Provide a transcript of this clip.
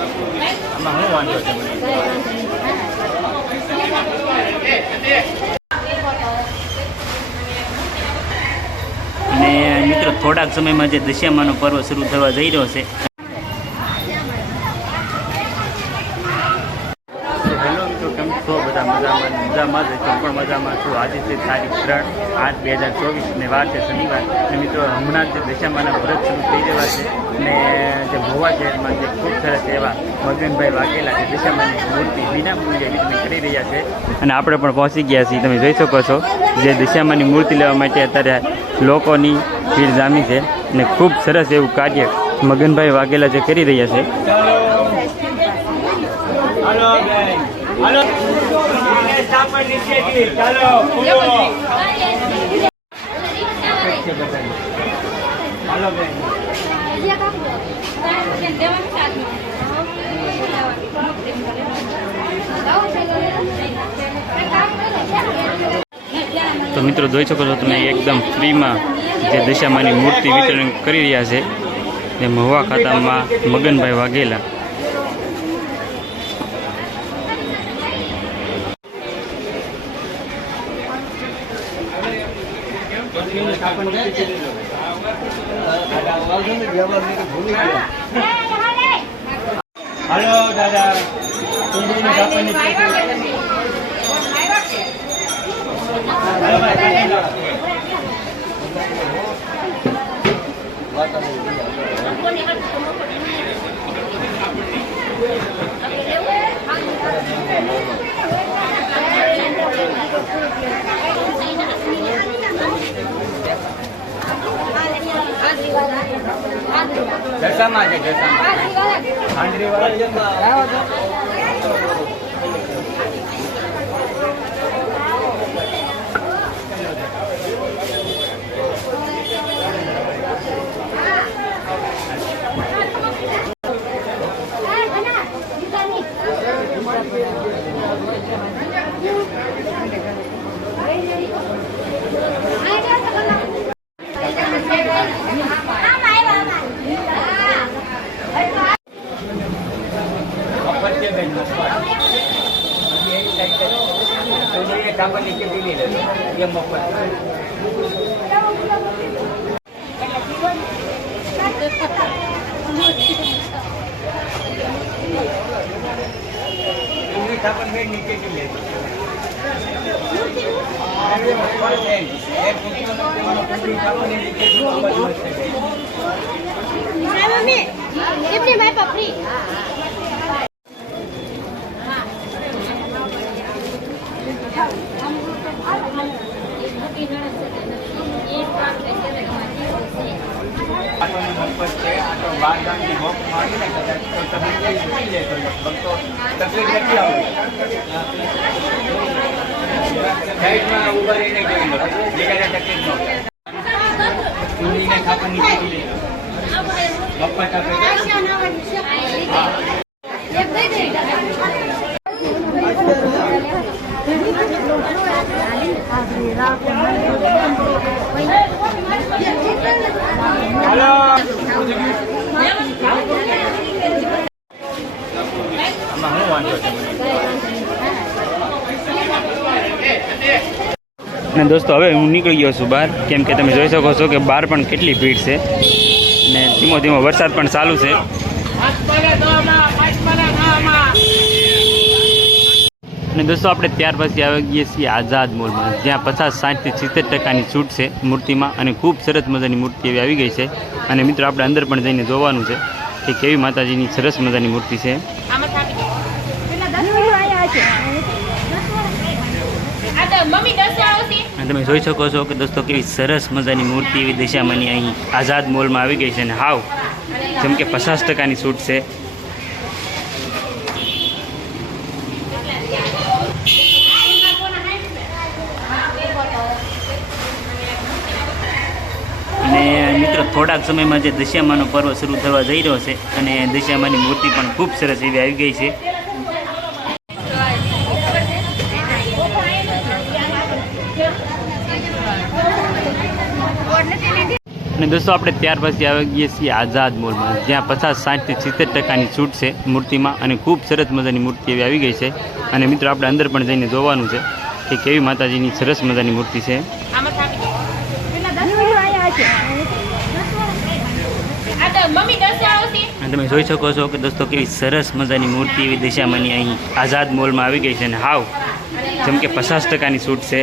આમાં શું વાંધો છે મને? અને મિત્રો થોડાક સમયમાં જે દશામાનો પર્વ શરૂ થવા જઈ રહ્યો છે. હેલો મિત્રો, કેમ છો બધા? મજામાં જ હું પણ મજામાં છું. આજે છે તારીખ 3/8/2024 ને વાર છે શનિવાર. અને મિત્રો હમણાં જ દશામાના વ્રત શરૂ થઈ રહ્યા છે અને જે મહુવા શહેરમાં જે ખૂબ સરસ એવા મગનભાઈ વાઘેલા જે દશામાની મૂર્તિ વિના મૂલ્યે વિતરણ કરી રહ્યા છે અને આપણે પણ પહોંચી ગયા છીએ. તમે જોઈ શકો છો જે દશામાની મૂર્તિ લેવા માટે અત્યારે લોકોની ભીડ જામી છે અને ખૂબ સરસ એવું કાર્ય મગનભાઈ વાઘેલા જે કરી રહ્યા છે. हेलो તો મિત્રો જોઈ શકો છો તમે એકદમ ફ્રીમાં જે દશામાની મૂર્તિ વિતરણ કરી રહ્યા છે એ મહુવા ખાતામાં મગનભાઈ વાઘેલા. हेलो दादा दशामा है અને દોસ્તો હવે હું નીકળી ગયો છું બહાર, કેમ કે તમે જોઈ શકો છો કે બહાર પણ કેટલી ભીડ છે અને ધીમો ધીમો વરસાદ પણ ચાલુ છે. અને દોસ્તો આપણે ત્યાર પછી આવી ગઈએ છીએ આઝાદ મોલમાં, જ્યાં 50-60 થી 70% છૂટ છે મૂર્તિમાં અને ખૂબ સરસ મજાની મૂર્તિ એવી આવી ગઈ છે. અને મિત્રો આપણે અંદર પણ જઈને જોવાનું છે કે કેવી માતાજીની સરસ મજાની મૂર્તિ છે. અને તમે જોઈ શકો છો કે દોસ્તો કેવી સરસ મજાની મૂર્તિ એવી દશામાની અહીં આઝાદ મોલમાં આવી ગઈ છે અને હાવ જેમ કે 50% છૂટ છે. અને મિત્રો થોડાક સમયમાં જે દશામાનો પર્વ શરૂ થવા જઈ રહ્યો છે અને દશામાની મૂર્તિ પણ ખૂબ સરસ એવી આવી ગઈ છે. અને દોસ્તો આપણે ત્યાર પછી આવી ગઈએ છીએ આઝાદ મોલમાં, જ્યાં 50-60% થી 70% છૂટ છે મૂર્તિમાં અને ખૂબ સરસ મજાની મૂર્તિ એવી આવી ગઈ છે. અને મિત્રો આપણે અંદર પણ જઈને જોવાનું છે કે કેવી માતાજીની સરસ મજાની મૂર્તિ છે. અને તમે જોઈ શકો છો કે દોસ્તો કેવી સરસ મજાની મૂર્તિ એવી દશામાની અહીં આઝાદ મોલમાં આવી ગઈ છે. અને હાવ જેમ કે 50% છૂટ છે